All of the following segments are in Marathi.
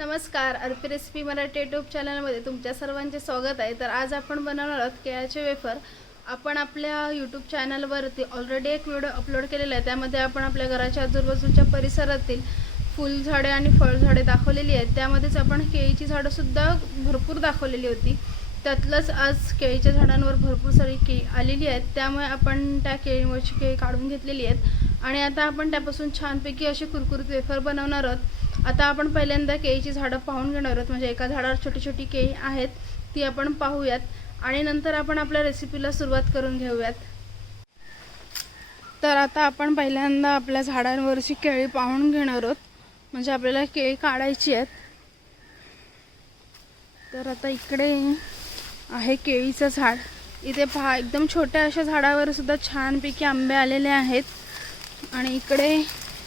नमस्कार अर्पी रेसिपी मराठी यूट्यूब चॅनलमध्ये तुमच्या सर्वांचे स्वागत आहे तर आज आपण बनवणार आहोत केळ्याचे वेफर आपण आपल्या यूट्यूब चॅनलवरती ऑलरेडी एक व्हिडिओ अपलोड केलेला आहे त्यामध्ये आपण आपल्या घराच्या आजूबाजूच्या परिसरातील फुलझाडे आणि फळझाडे दाखवलेली आहेत त्यामध्येच आपण केळीची झाडंसुद्धा भरपूर दाखवलेली होती त्यातलंच आज केळीच्या झाडांवर भरपूर सारी केळी आलेली आहेत त्यामुळे आपण त्या केळीवरची केळी काढून घेतलेली आहेत आणि आता आपण त्यापासून छानपैकी असे कुरकुरीत वेफर बनवणार आहोत आता आपण पहिल्यांदा केळीची झाडं पाहून घेणार आहोत म्हणजे एका झाडावर छोटी छोटी केळी आहेत ती आपण पाहूयात आणि नंतर आपण आपल्या रेसिपीला सुरुवात करून घेऊयात तर आता आपण पहिल्यांदा आपल्या झाडांवरची केळी पाहून घेणार आहोत म्हणजे आपल्याला केळी काढायची आहेत तर आता इकडे आहे केळीचं झाड इथे पहा एकदम छोट्या अशा झाडावर सुद्धा छानपैकी आंबे आलेले आहेत आणि इकडे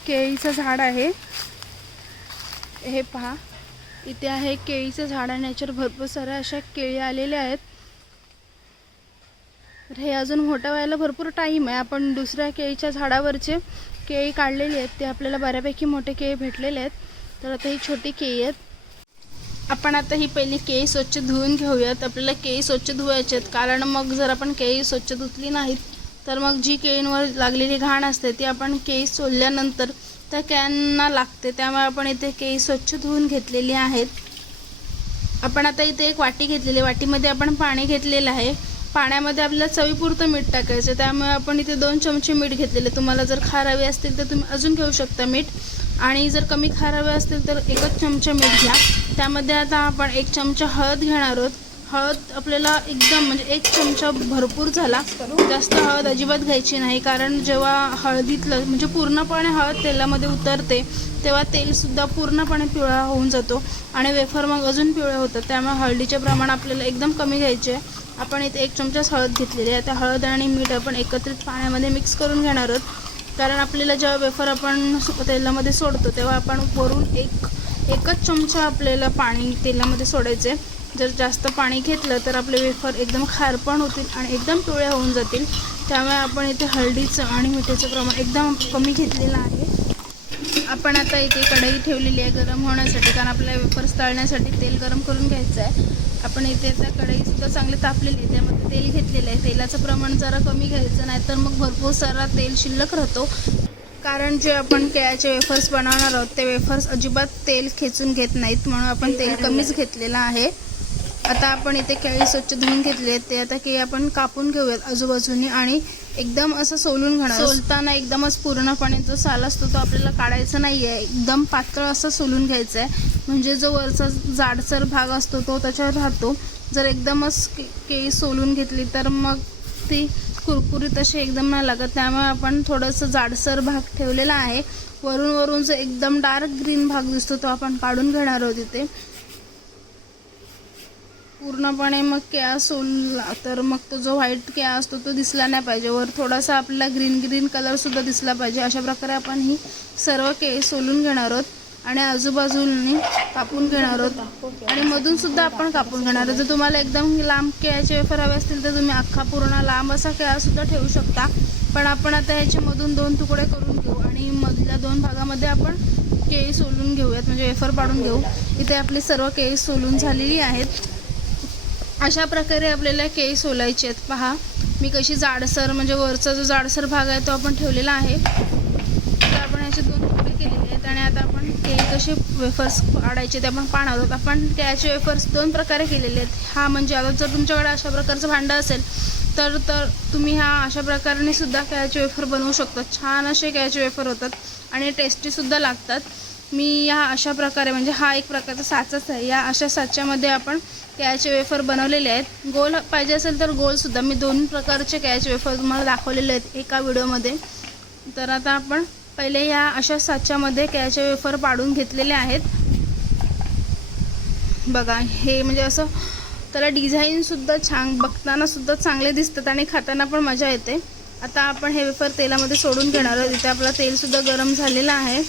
केळीचं झाड आहे हे पहा इथे आहे केळीचं झाड याच्यावर भरपूर साऱ्या अशा केळी आलेल्या आहेत तर हे अजून मोठं व्हायला भरपूर टाईम आहे आपण दुसऱ्या केळीच्या झाडावरचे केळी काढलेली आहेत ते आपल्याला बऱ्यापैकी मोठे केळी भेटलेले आहेत तर आता ही छोटी केळी आहेत आपण आता ही पहिली केळी स्वच्छ धुवून घेऊयात आपल्याला केळी स्वच्छ धुवायची आहेत कारण मग जर आपण केळी स्वच्छ धुतली नाहीत तर मग जी केळींवर लागलेली घाण असते ती आपण केळी सोलल्यानंतर त्या कॅनना लागते त्यामुळे आपण इथे केळी स्वच्छ धुवून घेतलेली आहेत आपण आता इथे एक वाटी घेतलेली वाटीमध्ये आपण पाणी घेतलेलं आहे पाण्यामध्ये आपल्याला चवीपुरतं मीठ टाकायचं त्यामुळे आपण इथे दोन चमचे मीठ घेतलेले तुम्हाला जर खार हवी असतील तर तुम्ही अजून घेऊ शकता मीठ आणि जर कमी खार हवे असतील तर एकच चमचा मीठ घ्या त्यामध्ये आता आपण एक चमचा हळद घेणार आहोत हळद आपल्याला एकदम म्हणजे एक चमचा भरपूर झाला जास्त हळद अजिबात घ्यायची नाही कारण जेव्हा हळदीतलं म्हणजे पूर्णपणे हळद तेलामध्ये उतरते तेव्हा तेलसुद्धा पूर्णपणे पिवळा होऊन जातो आणि वेफर मग अजून पिवळे होतात त्यामुळे हळदीचे प्रमाण आपल्याला एकदम कमी घ्यायचे आहे आपण इथे एक चमचाच हळद घेतलेली आहे त्या हळद आणि मीठ आपण एकत्रित पाण्यामध्ये मिक्स करून घेणार आहोत कारण आपल्याला जेव्हा वेफर आपण तेलामध्ये सोडतो तेव्हा आपण वरून एक एकच चमचा आपल्याला पाणी तेलामध्ये सोडायचे जर जास्त पाणी घेतलं तर आपले वेफर एकदम खारपण होतील आणि एकदम तुळ्या होऊन जातील त्यामुळे आपण इथे हळदीचं आणि मिठाचं प्रमाण एकदम कमी घेतलेलं आहे आपण आता इथे कढई ठेवलेली आहे गरम होण्यासाठी कारण आपल्या वेफर्स तळण्यासाठी तेल गरम करून घ्यायचं आहे आपण इथे आता कढईसुद्धा चांगली तापलेली आहे त्यामध्ये तेल घेतलेलं आहे तेलाचं प्रमाण जरा कमी घ्यायचं नाही तर मग भरपूर सारा तेल शिल्लक राहतो कारण जे आपण केळ्याचे वेफर्स बनवणार आहोत ते वेफर्स अजिबात तेल खेचून घेत नाहीत म्हणून आपण तेल कमीच घेतलेलं आहे आता आपण इथे केळी स्वच्छ धुवून घेतले ते आता केळी आपण कापून घेऊयात आजूबाजूने आणि एकदम असं सोलून घेणार सोलताना एकदमच पूर्णपणे जो साल असतो तो आपल्याला काढायचा नाही आहे एकदम पातळ असं सोलून घ्यायचं आहे म्हणजे जो वरचा जाडसर भाग असतो तो त्याच्यावर राहतो जर एकदमच के केळी सोलून घेतली तर मग ती कुरकुरीत अशी एकदम नाही लागत त्यामुळे आपण थोडंसं जाडसर भाग ठेवलेला आहे वरून वरून जो एकदम डार्क ग्रीन भाग दिसतो तो आपण काढून घेणार आहोत इथे पूर्णपणे मग केळा सोलला तर मग तो जो व्हाईट केळा असतो तो दिसला नाही पाहिजे वर थोडासा आपला ग्रीन ग्रीन कलरसुद्धा दिसला पाहिजे अशा प्रकारे आपण ही सर्व केळी सोलून घेणार आहोत आणि आजूबाजूने कापून घेणार आहोत आणि मधून सुद्धा आपण कापून घेणार आहोत जर तुम्हाला एकदम लांब केळ्याचे वेफर हवे असतील तर तुम्ही अख्खा पूर्ण लांब असा केळासुद्धा ठेवू शकता पण आपण आता ह्याच्यामधून दोन तुकडे करून घेऊ आणि मधल्या दोन भागामध्ये आपण केळी सोलून घेऊयात म्हणजे वेफर पाडून घेऊ इथे आपली सर्व केळी सोलून झालेली आहेत अशा प्रकारे आपल्याला केळी सोलायचे आहेत पहा मी कशी जाडसर म्हणजे वरचा जो जाडसर भाग आहे तो आपण ठेवलेला आहे तर आपण याचे दोन तुकडे केलेले आहेत आणि आता आपण केळी कसे वेफर्स काढायचे ते आपण पाहणार आहोत आपण त्याचे वेफर्स दोन प्रकारे केलेले आहेत हा म्हणजे आता जर तुमच्याकडे अशा प्रकारचं भांडं असेल तर तर तुम्ही हा अशा प्रकारे सुद्धा केळ्याचे वेफर बनवू शकता छान असे केळ्याचे वेफर होतात आणि टेस्टीसुद्धा लागतात मी या अशा प्रकारे म्हणजे हा एक प्रकारचा साचाच आहे या अशा साच्यामध्ये आपण कॅच वेफर बनवलेले आहेत गोल पाहिजे असेल तर गोलसुद्धा मी दोन प्रकारचे कॅच वेफर तुम्हाला दाखवलेले आहेत एका व्हिडिओमध्ये तर आता आपण पहिले या अशा साच्यामध्ये कॅच वेफर पाडून घेतलेले आहेत बघा हे म्हणजे असं त्याला डिझाईनसुद्धा छान बघतानासुद्धा चांगले दिसतात आणि खाताना पण मजा येते आता आपण हे वेफर तेलामध्ये सोडून घेणार आहोत इथे आपलं तेलसुद्धा गरम झालेलं आहे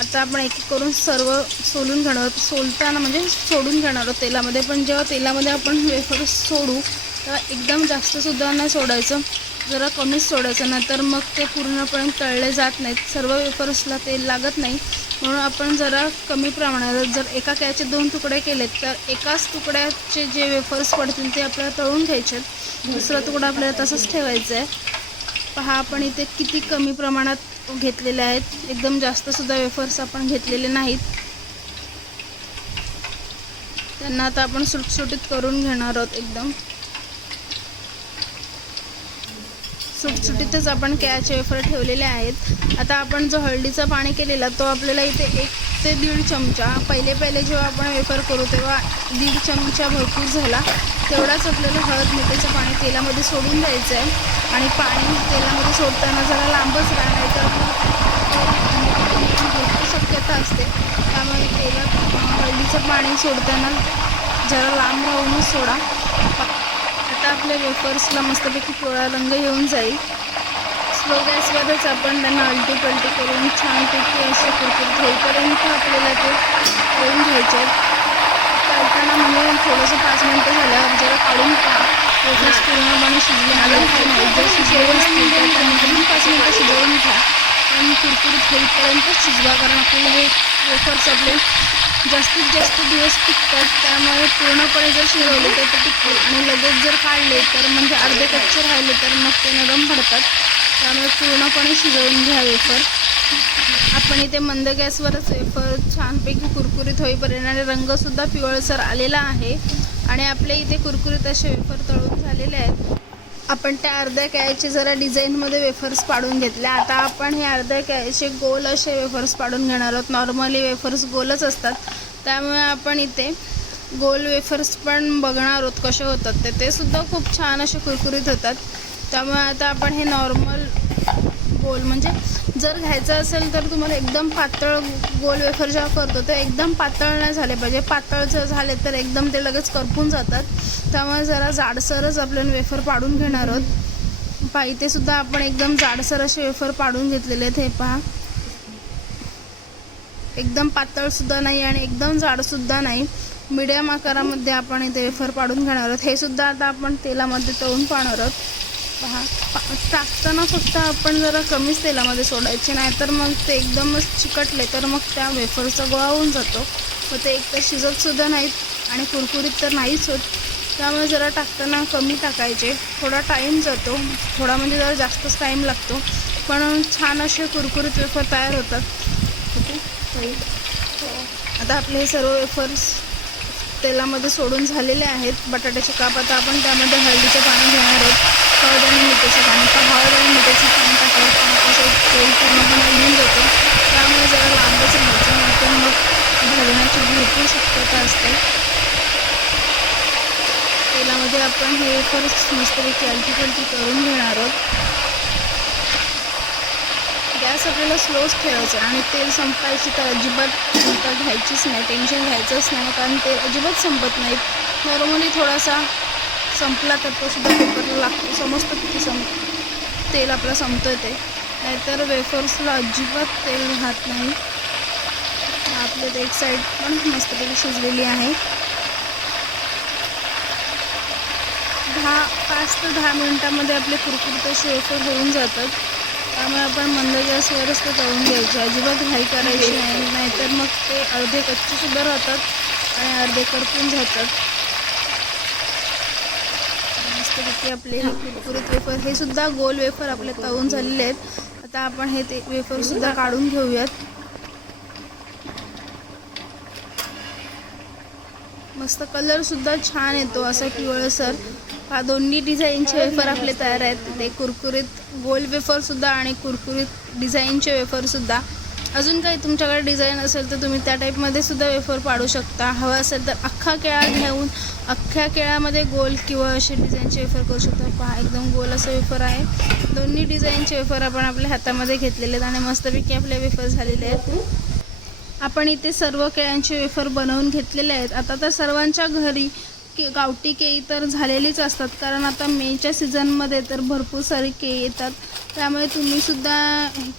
आता आपण एक एक करून सर्व सोलून घेणार सोलताना म्हणजे सोडून घेणार आहोत तेलामध्ये पण जेव्हा तेलामध्ये आपण वेफर सोडू तेव्हा एकदम जास्तसुद्धा नाही सोडायचं जरा कमीच सोडायचं ना तर मग ते पूर्णपणे तळले जात नाहीत सर्व वेफर्सला तेल लागत नाही म्हणून आपण जरा कमी प्रमाणात जर एका कॅचे दोन तुकडे केलेत तर एकाच तुकड्याचे जे वेफर्स पडतील ते आपल्याला तळून घ्यायचे आहेत दुसरा तुकडा आपल्याला तसंच ठेवायचा आहे पहा आपण इथे किती कमी प्रमाणात घेतलेले आहेत एकदम जास्त सुद्धा वेफर्स आपण घेतलेले नाहीत त्यांना आता आपण सुटसुटीत करून घेणार आहोत एकदम सुटीतच आपण कॅचे वेफर ठेवलेले आहेत आता आपण जो हळदीचं पाणी केलेला तो आपल्याला इथे एक ते दीड चमचा पहिले पहिले जेव्हा आपण वेफर करू तेव्हा दीड चमचा भरपूर झाला तेवढाच आपल्याला हळद मिठाचं पाणी तेलामध्ये सोडून द्यायचं आहे आणि पाणी तेलामध्ये सोडताना जरा लांबच भरपूर शक्यता असते त्यामुळे तेलात हळदीचं पाणी सोडताना जरा लांब राहूनच सोडा आता आपल्या वेफर्सला मस्तपैकी पोळा रंग येऊन जाईल स्लो गॅसवरच आपण त्यांना अलटी पलटी करून छानपैकी असे कुरकुर होईपर्यंत आपल्याला ते करून घ्यायचे करताना म्हणजे थोडंसं पाच मिनटं झाल्यावर जरा काढून का वेफर्स पूर्णपणे शिजले जर शिजले असतील तर म्हणजे त्यानंतर पाच मिनटं शिजवून घ्या आणि कुरकुरीत होईपर्यंत शिजवा कारण आपल्याला हे वेफर्स आपले जास्तीत जास्त दिवस टिकतात त्यामुळे पूर्णपणे जर शिजवले तर ते टिकतील आणि लगेच जर काढले तर म्हणजे अर्धे कच्चे राहिले तर मग ते नरम पडतात त्यामुळे पूर्णपणे शिजवून घ्या वेफर आपण इथे मंद गॅसवरच वेफर छानपैकी कुरकुरीत होईपर्यंत आणि रंगसुद्धा पिवळसर आलेला आहे आणि आपले इथे कुरकुरीत असे वेफर तळून झालेले आहेत आपण त्या अर्ध्या कॅळेचे जरा डिझाईनमध्ये वेफर्स पाडून घेतले आता आपण हे अर्ध्या कॅळेचे गोल असे वेफर्स पाडून घेणार आहोत नॉर्मली वेफर्स गोलच असतात त्यामुळे आपण इथे गोल वेफर्स पण बघणार आहोत कसे होतात ते ते सुद्धा खूप छान असे कुरकुरीत होतात त्यामुळे आता आपण हे नॉर्मल गोल म्हणजे जर घ्यायचं असेल तर तुम्हाला एकदम पातळ गोल वेफर जेव्हा करतो ते एकदम पातळ नाही झाले पाहिजे पातळ जर झाले तर एकदम ते लगेच करपून जातात त्यामुळे जरा जाडसरच आपल्याला वेफर पाडून घेणार आहोत पा इथे सुद्धा आपण एकदम जाडसर असे वेफर पाडून घेतलेले आहेत हे पहा एकदम पातळसुद्धा नाही आणि एकदम जाडसुद्धा नाही मिडियम आकारामध्ये आपण इथे वेफर पाडून घेणार आहोत हे सुद्धा आता आपण तेलामध्ये तळून पाहणार आहोत पहा टाकताना फक्त आपण जरा कमीच तेलामध्ये सोडायचे नाही तर मग ते एकदमच चिकटले तर मग त्या वेफरचा गोळा होऊन जातो मग ते एक तर शिजतसुद्धा नाहीत आणि कुरकुरीत तर नाहीच होत त्यामुळे जरा टाकताना कमी टाकायचे थोडा टाईम जातो थोडा म्हणजे जरा जास्तच टाईम लागतो पण छान असे कुरकुरीत वेफर तयार होतात ओके आता आपले हे सर्व वेफर्स तेलामध्ये सोडून झालेले आहेत बटाट्याचे काप आता आपण त्यामध्ये हळदीचं पाणी घेणार आहोत पाव आणि मिठाचे पाणी पाव आणि मिठाचे पाणी टाकलं असं तेल पूर्णपणे लिहून जातो त्यामुळे जरा लांबच राहायचं नाहीतर मग भरण्याची भरपूर शक्यता असते तेलामध्ये आपण हे खरंच मस्तपैकी आलटी पलटी करून घेणार आहोत गॅस आपल्याला स्लोच ठेवायचा आणि तेल संपायची तर अजिबात चिंता घ्यायचीच नाही टेन्शन घ्यायचंच नाही कारण ते अजिबात संपत नाहीत नॉर्मली थोडासा संपला तर तो सुद्धा पेपरला लागतो समजतं किती सम तेल आपला संपतं ते नाहीतर वेफर्सला अजिबात तेल राहत नाही आपले एक साईड पण मस्तपैकी शिजलेली आहे दहा पाच ते दहा मिनटामध्ये आपले कुरकुरते असे वेफर होऊन जातात त्यामुळे आपण मंद गॅसवरच ते तळून घ्यायचं अजिबात घाई करायची नाही नाहीतर मग ते अर्धे कच्चेसुद्धा राहतात आणि अर्धे करतून जातात मस्तपैकी आपले हे कुरकुरीत वेफर हे सुद्धा गोल वेफर आपले तळून झालेले आहेत आता आपण हे ते वेफर सुद्धा काढून घेऊयात मस्त कलर सुद्धा छान येतो असा सर हा दोन्ही डिझाईनचे वेफर आपले तयार आहेत ते कुरकुरीत गोल वेफर सुद्धा आणि कुरकुरीत डिझाईनचे सुद्धा अजून काही तुमच्याकडे डिझाईन असेल तर तुम्ही त्या टाईपमध्ये सुद्धा वेफर पाडू शकता हवं असेल तर अख्खा केळा घेऊन अख्ख्या केळामध्ये गोल किंवा असे डिझाईनचे वेफर करू शकता पहा एकदम गोल असं वेफर आहे दोन्ही डिझाईनचे वेफर आपण आपल्या हातामध्ये घेतलेले आहेत आणि मस्तपैकी आपले वेफर झालेले आहेत आपण इथे सर्व केळ्यांचे वेफर बनवून घेतलेले आहेत आता तर सर्वांच्या घरी के गावठी केळी तर झालेलीच असतात कारण आता मेच्या सीझनमध्ये तर भरपूर सारी केळी येतात त्यामुळे तुम्हीसुद्धा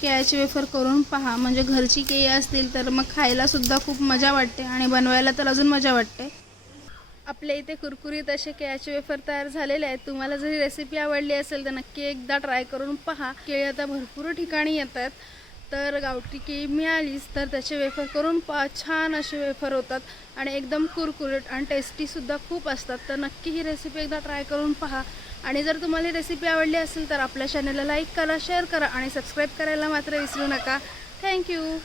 केळ्याचे वेफर करून पहा म्हणजे घरची केळी असतील तर मग खायलासुद्धा खूप मजा वाटते आणि बनवायला तर अजून मजा वाटते आपल्या इथे कुरकुरीत असे केळ्याचे वेफर तयार झालेले आहेत तुम्हाला जरी रेसिपी आवडली असेल तर नक्की एकदा ट्राय करून पहा केळी आता भरपूर ठिकाणी येतात तर गावठी केळी मिळालीच तर त्याचे वेफर करून पा छान असे वेफर होतात आणि एकदम कुरकुरीत आणि टेस्टीसुद्धा खूप असतात तर नक्की ही रेसिपी एकदा ट्राय करून पहा आणि जर तुम्हाला ही रेसिपी आवडली असेल तर आपल्या चॅनलला लाईक करा शेअर करा आणि सबस्क्राईब करायला मात्र विसरू नका थँक्यू